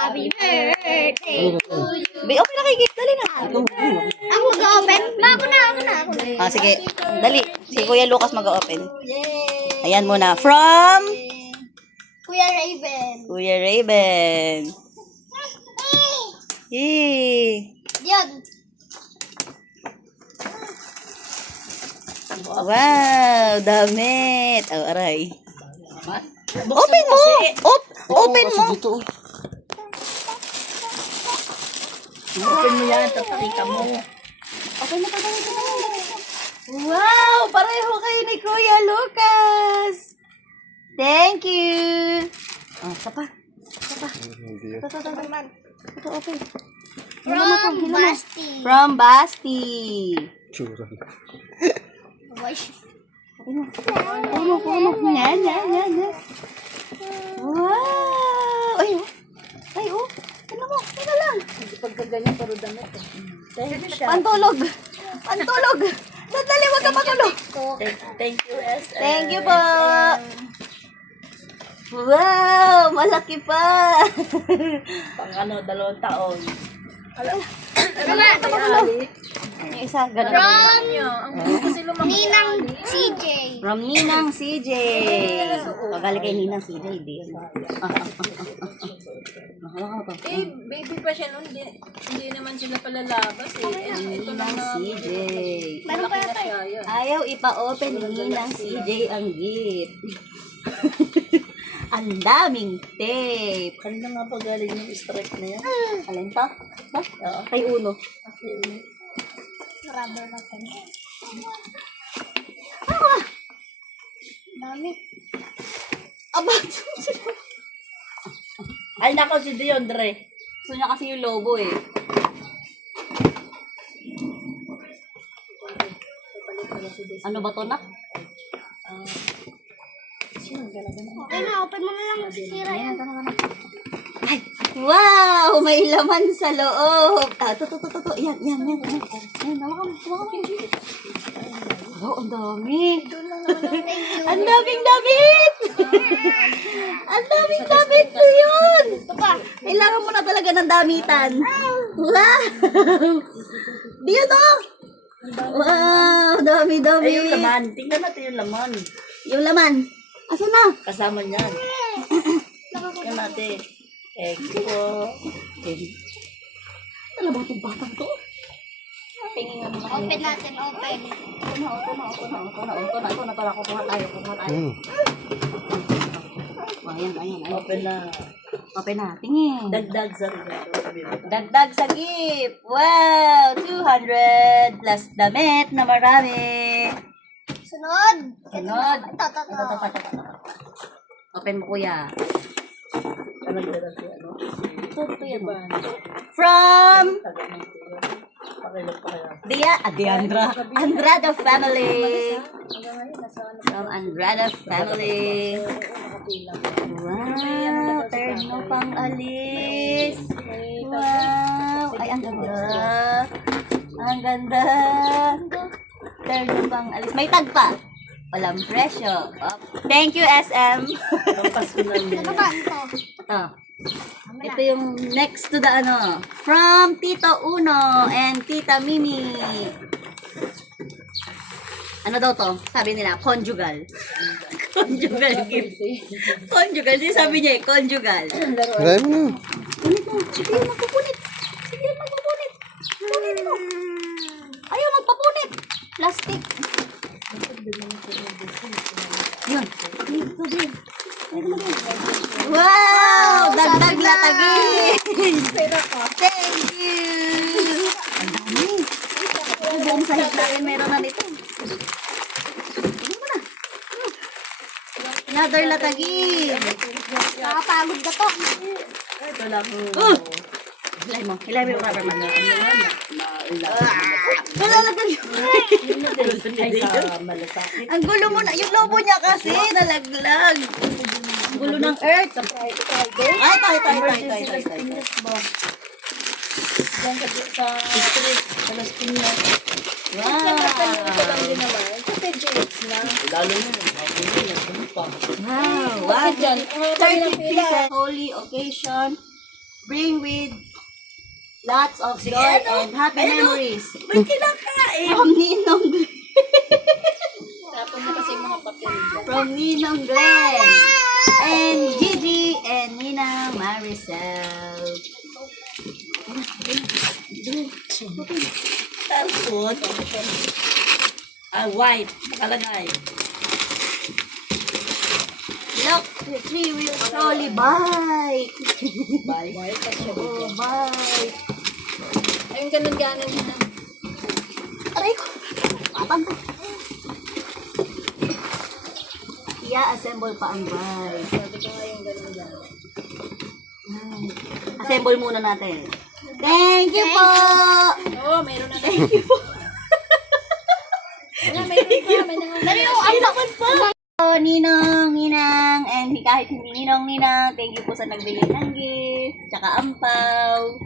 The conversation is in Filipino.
Happy birthday to you. Okay na kay Gift. Dali na. Ako mag-open? Ako na. Sige. Dali. Si Kuya Lucas mag-open. Ayan muna. From Kuya Raven. Kuya Raven. Yay. Yan. Wow, damit. Oh, aray. Open mo. Open mo. Open mo yan, tapakita mo. Open mo. Wow, pareho kayo ni Kuya Lucas. Thank you. Oh, sapa. Ito, open. From Basti. From Basti. Puno. Yan. Wow. Ay, Tignan mo. Teka lang. Hindi pagkaganyan, pero damit eh. Pantulog. Dali, wag ka matulog. Thank you, SM. Thank you po. Wow, malaki pa. Pang 2 taon. Yung isa, ganun. From Ang gusto kasi lumaki. Ninang CJ. From Ninang CJ. Pagaling kay Ninang CJ, di. Eh, baby pa siya nun. Hindi naman sila palalabas eh. Ito na Ninang CJ. Meron pa yata siya. Yan. Ayaw ipa-open ni Ninang CJ ang gift. Ang daming tape. Kanina nga pa galing yung strike na yan. Alin to? Ba? Oo. Kay Uno. Rubber natin. Dami. Aba, Ay, nako si Deondre. gusto niya kasi yung logo eh. Ano ba to, nak? Okay na, open mo na lang. Sira yan. Ay, wow! May laman sa loob. To. Yan. Yan, hawakan mo. Oh, ang dami. Ang daming damit! Ang daming damit ko yun! Kailangan mo na talaga ng damitan. Wow! Diyan o! Wow! Dami. Ay, yung laman. Tingnan natin yung laman. Yung laman. Asan na? Kasama niyan. Tingnan natin. Thank you po. Ano ba itong batang to? Tingin nga naman. Open natin, open. Ito na pala. Kukuha tayo. Ayan. Open na. Open na. Tingin. Dagdag sa Dagdag sa gift. Wow! 200 plus damit na marami. Sunod. Ito. Open mo, kuya. Dagdag si ano. Ito yan. From Pakilap pa kaya. Diandra. Andrada family. From Andrada family. Wow! Terno pang alis. Wow! Ay, ang ganda. Ang ganda. Terno pang alis. May tag pa. Walang presyo. Oh. Thank you, SM. Ano ba ito? Ito. Ito yung next to the ano. From Tito Uno and Tita Mimi. Ano daw to? Sabi nila, conjugal. Conjugal gift. Conjugal. Yung sabi niya eh, conjugal. Try mo na. Punit mo. Sige, magpupunit. Punit mo. Ayaw magpapunit. Plastic. Yun. Ito din. Wow! Dagdag latagi! Thank you! Ang dami. Buong sahig natin meron na nito. Tingnan mo na. Another latagi. Nakapagod na to. Ito lang. Hilay mo yung rubber man. Wala latagi. Ay, sa malasakit. Ang gulo mo na. Yung lobo niya kasi nalaglag. Ang gulo ng earth. Ay, tayo. Diyan sa street, sa Las Piñas. Wow. Ito lang din naman. Kasi James na. Lalo na. Wow. 30 pieces. Holy occasion. bring with lots of joy and happy memories. May kinakain. From Ninong Glenn. Tapon mo kasi yung mga papel. From Ninong Glenn. And Gigi and Ninang Maricel. Tapos, white, nakalagay. Look, the tree will slowly bite. Bye. Kasi Oh, bite. ayun ganun-ganun na. Aray ko. Patang ko. Assemble pa ang bite. Sabi ko nga yung ganun-ganun. Assemble muna natin. Thank you po! Oo, mayroon na. Thank you po. Wala, mayroon pa. May nangang. Pero yung ampakon po! Ninong, Ninang, and kahit hindi Ninong, Ninang, thank you po sa nagbigay ng gift, tsaka ampaw.